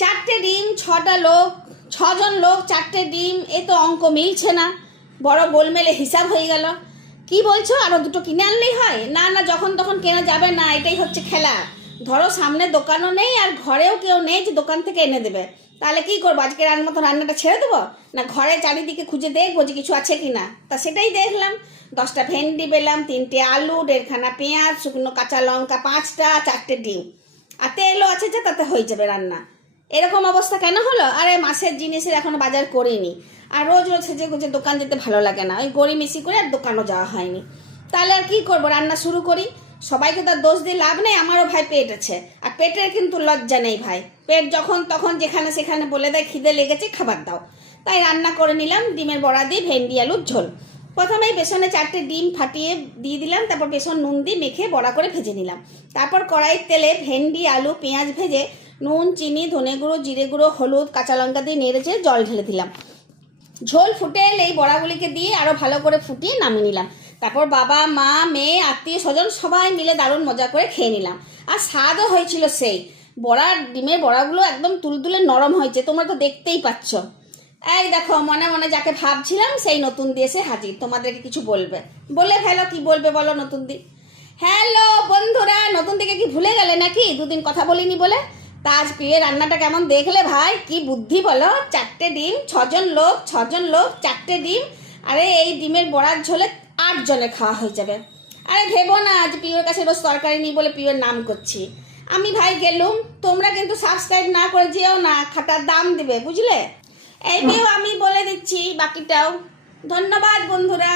চারটে ডিম, 6টা লোক, 6জন লোক, 4টে ডিম, এ তো অঙ্ক মিলছে না। বড় গোলমেলে হিসাব হয়ে গেল। কি বলছো, আরো দুটো কিনে আনলেই হয়? না না, যখন তখন কেনা যাবে না, এটাই হচ্ছে খেলা। ধরো সামনে দোকানও নেই আর ঘরেও কেউ নেই যে দোকান থেকে এনে দেবে, তাহলে কি করবো? আজকে মতো রান্নাটা ছেড়ে দেবো? না ঘরে চারিদিকে খুঁজে দেখবো যে কিছু আছে কিনা? তা সেটাই দেখলাম। 10টা ভেন্ডি পেলাম, 3টে আলু, 1.5খানা পেঁয়াজ, শুকনো কাঁচা লঙ্কা 5টা, 4টে ডিম, আর তেলও আছে, যে তাতে হয়ে যাবে রান্না। এরকম অবস্থা কেন হলো? আরে মাসের জিনিসের এখনো বাজার করিনি, আর রোজ রোজ সেজে গুজে দোকান যেতে ভালো লাগে না, ওই গড়ি মিশি করে আর দোকানও যাওয়া হয়নি। তাহলে আর কি করবো, রান্না শুরু করি। সবাইকে তার দোষ দিয়ে লাভ নেই, আমারও ভাই পেট আছে, আর পেটের কিন্তু লজ্জা নেই ভাই। পেট যখন তখন যেখানে সেখানে বলে দেয় খিদে লেগেছে, খাবার দাও। তাই রান্না করে নিলাম ডিমের বড়া দিয়ে ভেন্ডি আলুর ঝোল। প্রথমেই বেসনে 4টে ডিম ফাটিয়ে দিয়ে দিলাম, তারপর বেসন নুন দিয়ে মেখে বড়া করে ভেজে নিলাম। তারপর কড়াইয়ের তেলে ভেন্ডি আলু পেঁয়াজ ভেজে নুন চিনি ধনে গুঁড়ো জিরে গুঁড়ো হলুদ কাঁচা লঙ্কা দিয়ে নেড়েচে জল ঢেলে দিলাম। ঝোল ফুটে এলে এই বড়াগুলিকে দিয়ে আরও ভালো করে ফুটিয়ে নামিয়ে নিলাম। তারপর বাবা মা মেয়ে আত্মীয় স্বজন সবাই মিলে দারুণ মজা করে খেয়ে নিলাম। আর স্বাদও হয়েছিল সেই। ডিমের বড়াগুলো একদম তুলতুলে নরম হয়েছে, তোমরা তো দেখতেই পাচ্ছ। এই দেখো, মনে মনে যাকে ভাবছিলাম সেই নতুন দিয়ে এসে হাজির, তোমাদেরকে কিছু বলবে। বলে ফেলো, কি বলবে বলো নতুন দি। হ্যালো বন্ধুরা, নতুন দিকে কি ভুলে গেলে নাকি? দুদিন কথা বলিনি বলে। তা আজ প্রিয়ের রান্নাটা কেমন দেখলে ভাই? কি বুদ্ধি বলো, 4টে ডিম, 6জন লোক, 4টে ডিম, আরে এই ডিমের বড়ার ঝোলে 8 জনের খাওয়া হয়ে যাবে। আরে ভেবো না আজ প্রিয়র কাছে রোজ তরকারি নিই বলে প্রিয়র নাম করছি। আমি ভাই গেলুম, তোমরা কিন্তু সাবস্ক্রাইব না করে যেও না, খাটার দাম দিবে, বুঝলে? এই প্রিয় আমি বলে দিচ্ছি বাকিটাও। ধন্যবাদ বন্ধুরা।